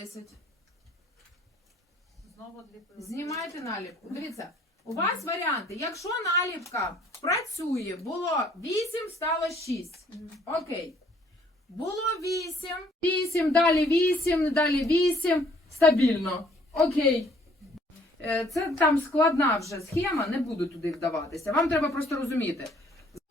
10. Знову дві пилки. Знімайте наліпку. Дивіться, у вас варіанти. Якщо наліпка працює, було 8, стало 6. Окей. Було 8. 8, далі 8, далі 8. Стабільно. Окей. Е, Це там складна вже схема, не буду туди вдаватися. Вам треба просто розуміти.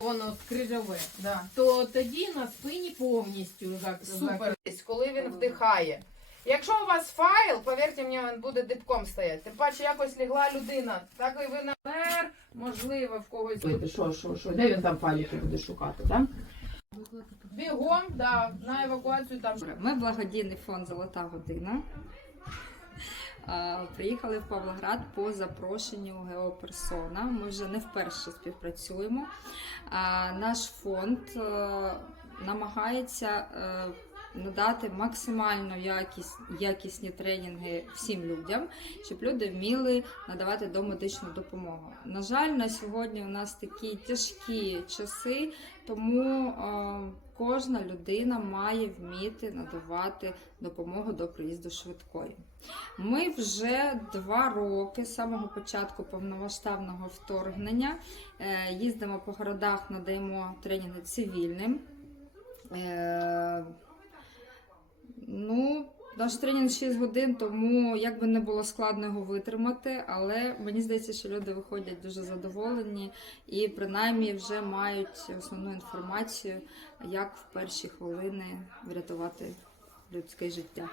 Воно крижове. Да. То тоді на спині повністю зак- Супер. Коли він вдихає. Якщо у вас файл, повірте мені, він буде дибком стояти. Тим паче якось лягла людина. Так і ви напер, можливо, в когось. Що, що, що? Де він там файлики буде шукати, так? Бігом, да, на евакуацію там. Ми благодійний фонд Золота година. Приїхали в Павлоград по запрошенню Геоперсона. Ми вже не вперше співпрацюємо. Наш фонд е, намагається е, надати максимально якіс, якісні тренінги всім людям, щоб люди вміли надавати домедичну допомогу. На жаль, на сьогодні у нас такі тяжкі часи, тому е, кожна людина має вміти надавати допомогу до приїзду швидкої. Ми вже два роки з самого початку повномасштабного вторгнення е, їздимо по городах, надаємо тренінги цивільним. Ну, наш тренінг 6 годин, тому як би не було складно його витримати, але мені здається, що люди виходять дуже задоволені і принаймні вже мають основну інформацію, як в перші хвилини врятувати людське життя.